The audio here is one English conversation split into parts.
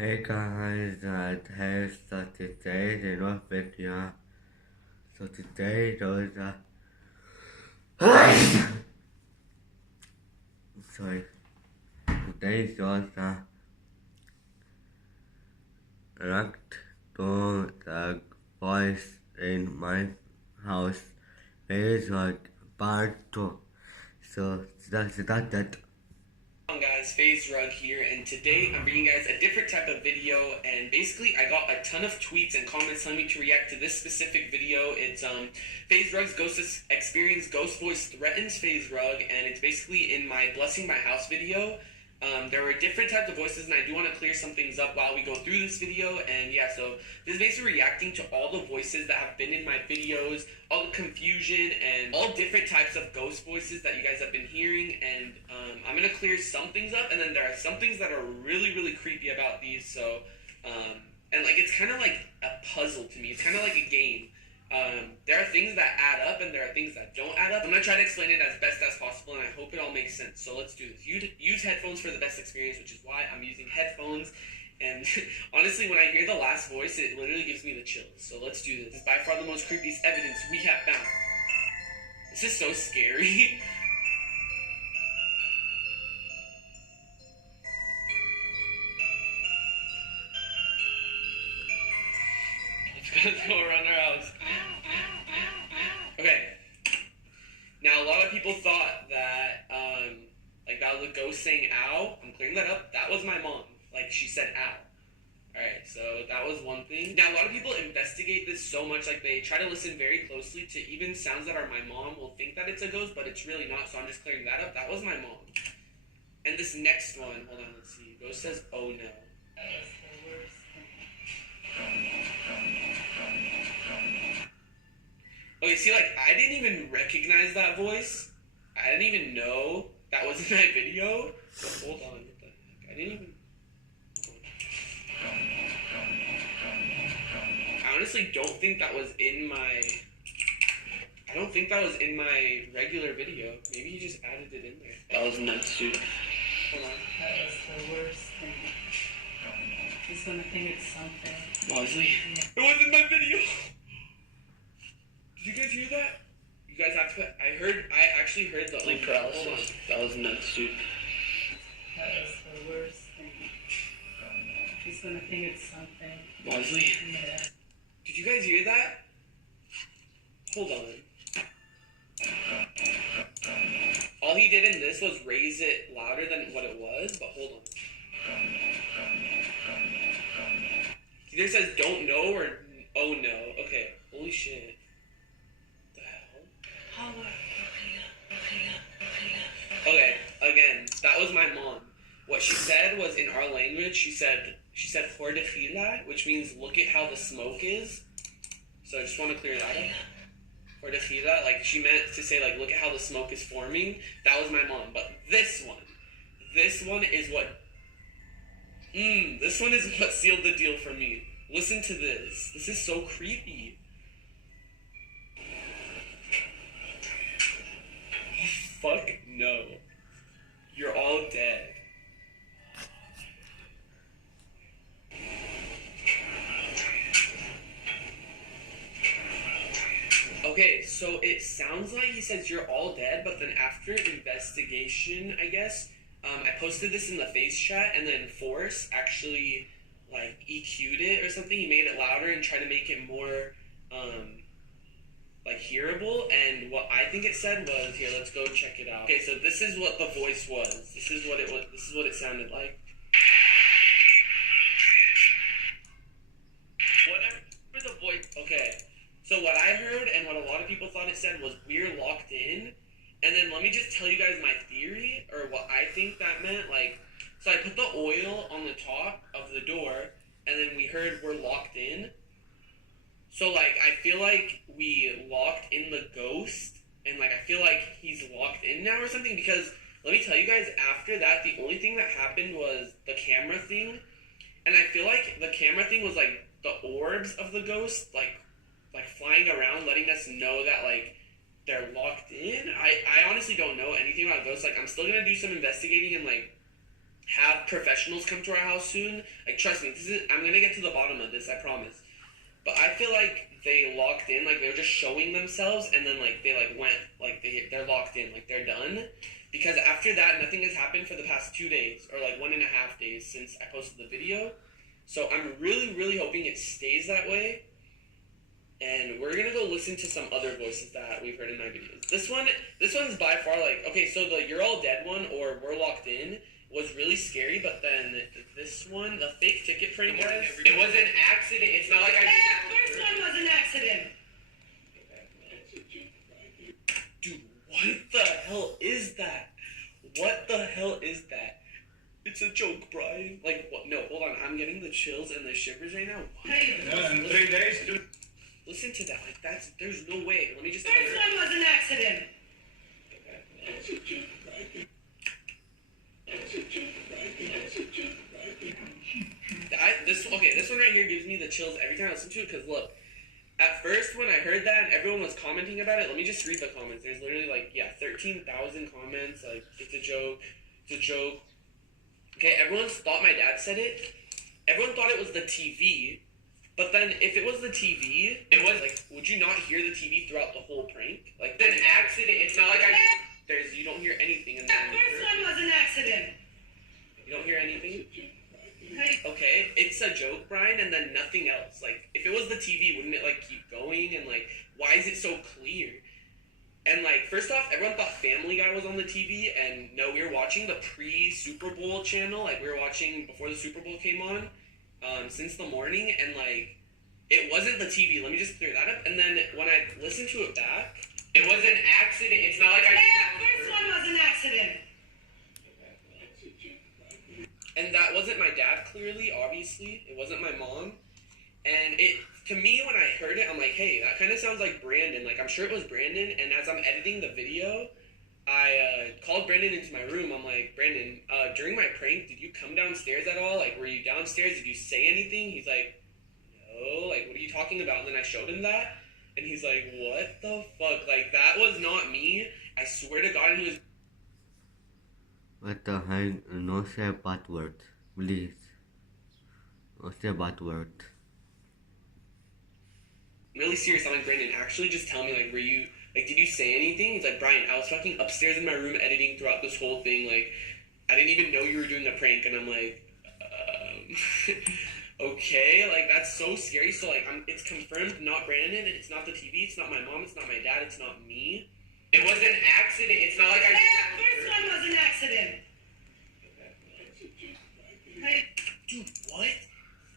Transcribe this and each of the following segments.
Hey guys, hey, so today in our video, so today there's sorry, today there's react to the voice in my house, is like part 2, so that's that. Guys, Faze Rug here, and today I'm bringing you guys a different type of video. And basically I got a ton of tweets and comments telling me to react to this specific video. It's Faze Rug's Ghost Experience Ghost Voice Threatens Faze Rug, and it's basically in my Blessing My House video. There were different types of voices, and I do want to clear some things up while we go through this video. And yeah, so this is basically reacting to all the voices that have been in my videos, all the confusion, and all different types of ghost voices that you guys have been hearing. And I'm going to clear some things up, and then there are some things that are really, really creepy about these. So, and like, it's kind of like a puzzle to me. It's kind of like a game. There are things that add up, and there are things that don't add up. I'm going to try to explain it as best as possible, and I hope it all makes sense. So let's do this. Use headphones for the best experience, which is why I'm using headphones. And honestly, when I hear the last voice, it literally gives me the chills. So let's do this. This is by far the most creepiest evidence we have found. This is so scary. Let's go around our house. Okay. Now, a lot of people thought that, like, that was a ghost saying ow. I'm clearing that up. That was my mom. Like, she said ow. Alright, so that was one thing. Now, a lot of people investigate this so much, like, they try to listen very closely to even sounds that are my mom will think that it's a ghost, but it's really not, so I'm just clearing that up. That was my mom. And this next one, hold on, let's see. Ghost says, oh no. Okay, see, like, I didn't even recognize that voice. I didn't even know that was in my video. But hold on, what the heck? I didn't even... I honestly don't think that was in my... I don't think that was in my regular video. Maybe he just added it in there. That was nuts, dude. Hold on. That was the worst thing. He's gonna think it's something. Honestly, yeah. It was in my video. Did you guys hear that? You guys have to. I actually heard the sleep paralysis. Hold on. That was nuts, dude. That was the worst thing. He's gonna think it's something. Honestly? Yeah. Did you guys hear that? Hold on. All he did in this was raise it louder than what it was, but hold on. He either says don't know or oh no. Okay. Holy shit. Okay, again, that was my mom. What she said was in our language, she said hordefila, which means look at how the smoke is. So I just want to clear that up. Hordefila, like she meant to say like look at how the smoke is forming. That was my mom. But this one is what this one is what sealed the deal for me. Listen to this. This is so creepy. Fuck no. You're all dead. Okay, so it sounds like he says you're all dead, but then after investigation, I guess, I posted this in the Faze chat, and then Force actually, like, EQ'd it or something. He made it louder and tried to make it more, like hearable, and what I think it said was, here, let's go check it out. Okay, so this is what the voice was. This is what it sounded like. Whatever the voice, okay. So what I heard and what a lot of people thought it said was we're locked in, and then let me just tell you guys my theory, or what I think that meant, like, so I put the oil on the top of the door, and then we heard we're locked in. So, like, I feel like we locked in the ghost, and, like, I feel like he's locked in now or something, because, let me tell you guys, after that, the only thing that happened was the camera thing, and I feel like the camera thing was, like, the orbs of the ghost, like flying around, letting us know that, like, they're locked in. I honestly don't know anything about ghosts. Like, I'm still gonna do some investigating and, like, have professionals come to our house soon. Like, trust me, I'm gonna get to the bottom of this, I promise. But I feel like they locked in, like they were just showing themselves, and then like they like went, like they're locked in, like they're done. Because after that, nothing has happened for the past 2 days, or like 1.5 days since I posted the video. So I'm really, really hoping it stays that way. And we're gonna go listen to some other voices that we've heard in my videos. This one's by far like, okay, so the You're All Dead one, or We're Locked In, was really scary, but then this one, the fake ticket frame, guys, it was an accident. It's not like That first one was an accident. Dude, what the hell is that? What the hell is that? It's a joke, Brian. Like, what? No, hold on. I'm getting the chills and the shivers right now. What? Hey, in 3 days, dude. Listen to that. Like, there's no way. Let me just. first one was an accident. This one right here gives me the chills every time I listen to it, because look, at first when I heard that and everyone was commenting about it, let me just read the comments. There's literally like, 13,000 comments, like, it's a joke. Okay, everyone thought my dad said it. Everyone thought it was the TV, but then if it was the TV, it was like, would you not hear the TV throughout the whole prank? Like, an accident, it's not like you don't hear anything in That first one was an accident. You don't hear anything? Okay, it's a joke, Brian, and then nothing else. Like, if it was the TV, wouldn't it, like, keep going? And, like, why is it so clear? And, like, first off, everyone thought Family Guy was on the TV, and no, we were watching the pre-Super Bowl channel. Like, we were watching before the Super Bowl came on, since the morning, and, like, it wasn't the TV. Let me just clear that up. And then when I listened to it back, it was an accident. It's not like That first one was an accident. And that wasn't my dad, clearly, obviously. It wasn't my mom. And to me, when I heard it, I'm like, hey, that kind of sounds like Brandon. Like, I'm sure it was Brandon. And as I'm editing the video, I called Brandon into my room. I'm like, Brandon, during my prank, did you come downstairs at all? Like, were you downstairs? Did you say anything? He's like, no. Like, what are you talking about? And then I showed him that. And he's like, what the fuck? Like, that was not me. I swear to God. And he was... What the hell? No say bad word, please. No say bad word. really serious. I'm like, Brandon, actually just tell me, like, did you say anything? He's like, Brian, I was fucking upstairs in my room editing throughout this whole thing. Like, I didn't even know you were doing a prank. And I'm like, okay, like, that's so scary. So, like, it's confirmed, not Brandon. It's not the TV. It's not my mom. It's not my dad. It's not me. It was an accident. It's not like That first one was an accident. Dude, what?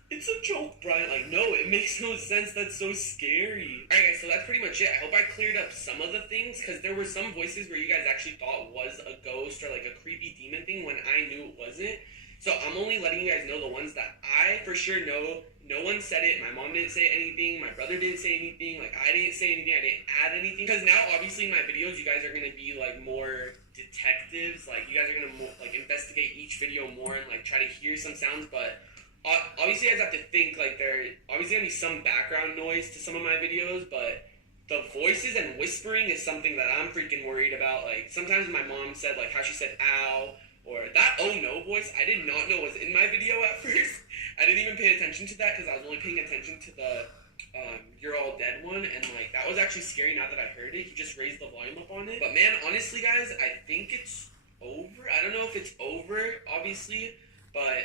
It's a joke, Brian. Like, no, it makes no sense. That's so scary. Alright, guys, so that's pretty much it. I hope I cleared up some of the things, because there were some voices where you guys actually thought was a ghost or, like, a creepy demon thing when I knew it wasn't. So I'm only letting you guys know the ones that I for sure know. No one said it. My mom didn't say anything. My brother didn't say anything. Like, I didn't say anything. I didn't add anything. Because now, obviously, in my videos, you guys are going to be, like, more detectives. Like, you guys are going to, like, investigate each video more and, like, try to hear some sounds. But obviously, you guys have to think, like, there obviously going to be some background noise to some of my videos. But the voices and whispering is something that I'm freaking worried about. Like, sometimes my mom said, like, how she said, ow. Or that oh no voice, I did not know was in my video at first. I didn't even pay attention to that because I was only paying attention to the You're All Dead one. And like, that was actually scary now that I heard it. He just raised the volume up on it. But man, honestly guys, I think it's over. I don't know if it's over, obviously. But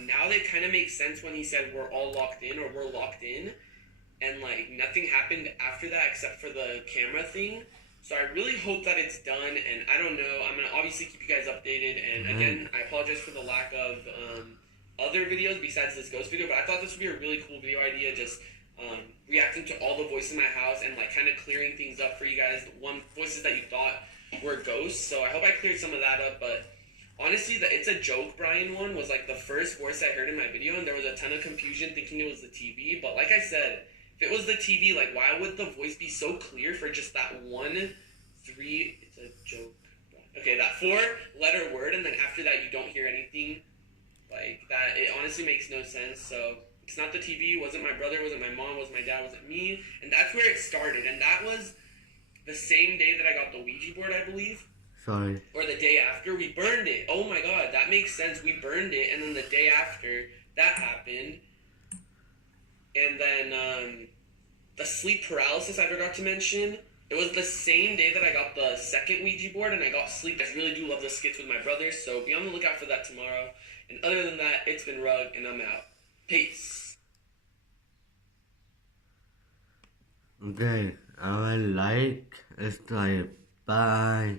now they kind of make sense when he said we're all locked in or we're locked in. And like, nothing happened after that except for the camera thing. So I really hope that it's done, and I don't know, I'm going to obviously keep you guys updated, and again, I apologize for the lack of other videos besides this ghost video, but I thought this would be a really cool video idea, just reacting to all the voices in my house, and like kind of clearing things up for you guys, voices that you thought were ghosts, so I hope I cleared some of that up, but honestly, the It's a Joke Brian one was like the first voice I heard in my video, and there was a ton of confusion thinking it was the TV, but like I said, if it was the TV, like, why would the voice be so clear for just that it's a joke. Okay, that 4-letter word, and then after that you don't hear anything. Like, that, it honestly makes no sense. So, it's not the TV, wasn't my brother, wasn't my mom, wasn't my dad, wasn't me. And that's where it started. And that was the same day that I got the Ouija board, I believe. Sorry. or the day after, we burned it. Oh my god, that makes sense. We burned it, and then the day after that happened, and then the sleep paralysis I forgot to mention. It was the same day that I got the second Ouija board, and I got sleep. I really do love the skits with my brothers, so be on the lookout for that tomorrow. And other than that, it's been Rug, and I'm out. Peace. Okay, I will like, subscribe. Bye.